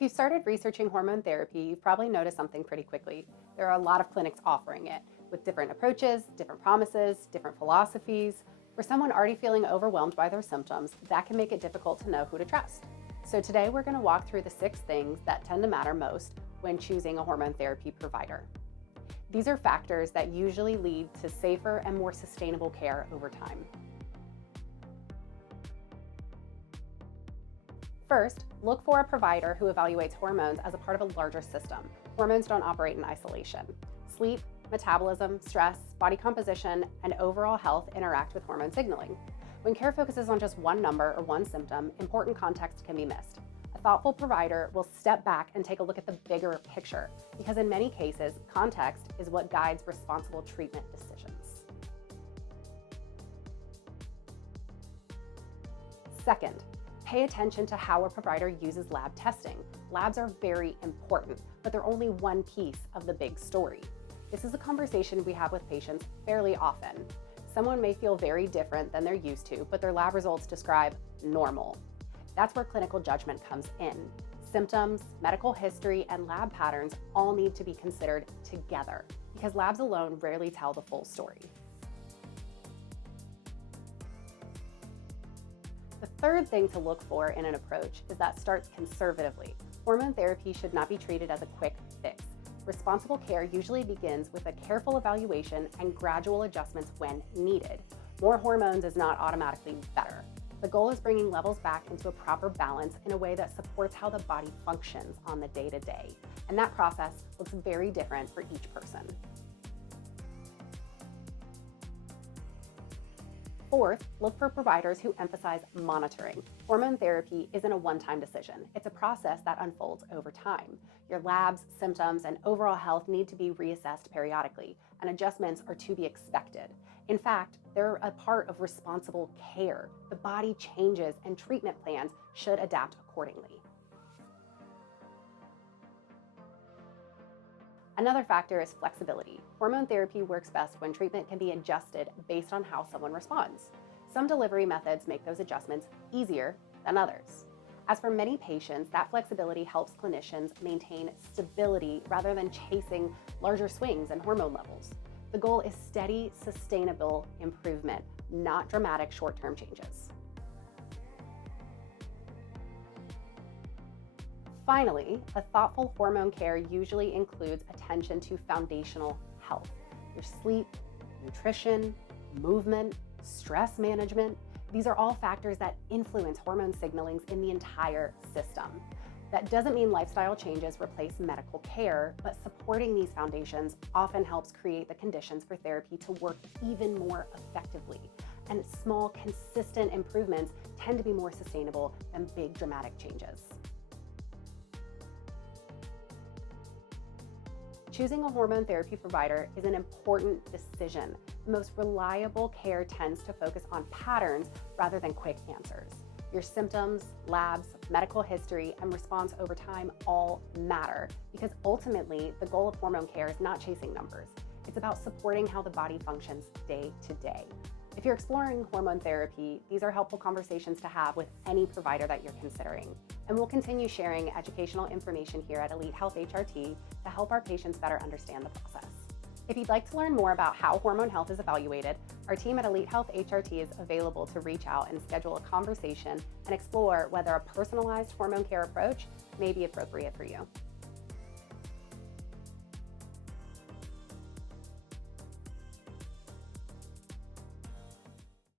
If you started researching hormone therapy, you've probably noticed something pretty quickly. There are a lot of clinics offering it, with different approaches, different promises, different philosophies. For someone already feeling overwhelmed by their symptoms, that can make it difficult to know who to trust. So today we're going to walk through the 6 things that tend to matter most when choosing a hormone therapy provider. These are factors that usually lead to safer and more sustainable care over time. First, look for a provider who evaluates hormones as a part of a larger system. Hormones don't operate in isolation. Sleep, metabolism, stress, body composition, and overall health interact with hormone signaling. When care focuses on just one number or one symptom, important context can be missed. A thoughtful provider will step back and take a look at the bigger picture, because in many cases, context is what guides responsible treatment decisions. Second, pay attention to how a provider uses lab testing. Labs are very important, but they're only one piece of the big story. This is a conversation we have with patients fairly often. Someone may feel very different than they're used to, but their lab results describe normal. That's where clinical judgment comes in. Symptoms, medical history, and lab patterns all need to be considered together, because labs alone rarely tell the full story. The third thing to look for in an approach is that starts conservatively. Hormone therapy should not be treated as a quick fix. Responsible care usually begins with a careful evaluation and gradual adjustments when needed. More hormones is not automatically better. The goal is bringing levels back into a proper balance in a way that supports how the body functions on the day-to-day. And that process looks very different for each person. Fourth, look for providers who emphasize monitoring. Hormone therapy isn't a one-time decision. It's a process that unfolds over time. Your labs, symptoms, and overall health need to be reassessed periodically, and adjustments are to be expected. In fact, they're a part of responsible care. The body changes, and treatment plans should adapt accordingly. Another factor is flexibility. Hormone therapy works best when treatment can be adjusted based on how someone responds. Some delivery methods make those adjustments easier than others. As for many patients, that flexibility helps clinicians maintain stability rather than chasing larger swings in hormone levels. The goal is steady, sustainable improvement, not dramatic short-term changes. Finally, a thoughtful hormone care usually includes attention to foundational health. Your sleep, nutrition, movement, stress management, these are all factors that influence hormone signalings in the entire system. That doesn't mean lifestyle changes replace medical care, but supporting these foundations often helps create the conditions for therapy to work even more effectively. And small, consistent improvements tend to be more sustainable than big, dramatic changes. Choosing a hormone therapy provider is an important decision. The most reliable care tends to focus on patterns rather than quick answers. Your symptoms, labs, medical history, and response over time all matter, because ultimately the goal of hormone care is not chasing numbers. It's about supporting how the body functions day to day. If you're exploring hormone therapy, these are helpful conversations to have with any provider that you're considering. And we'll continue sharing educational information here at Elite Health HRT to help our patients better understand the process. If you'd like to learn more about how hormone health is evaluated, our team at Elite Health HRT is available to reach out and schedule a conversation and explore whether a personalized hormone care approach may be appropriate for you.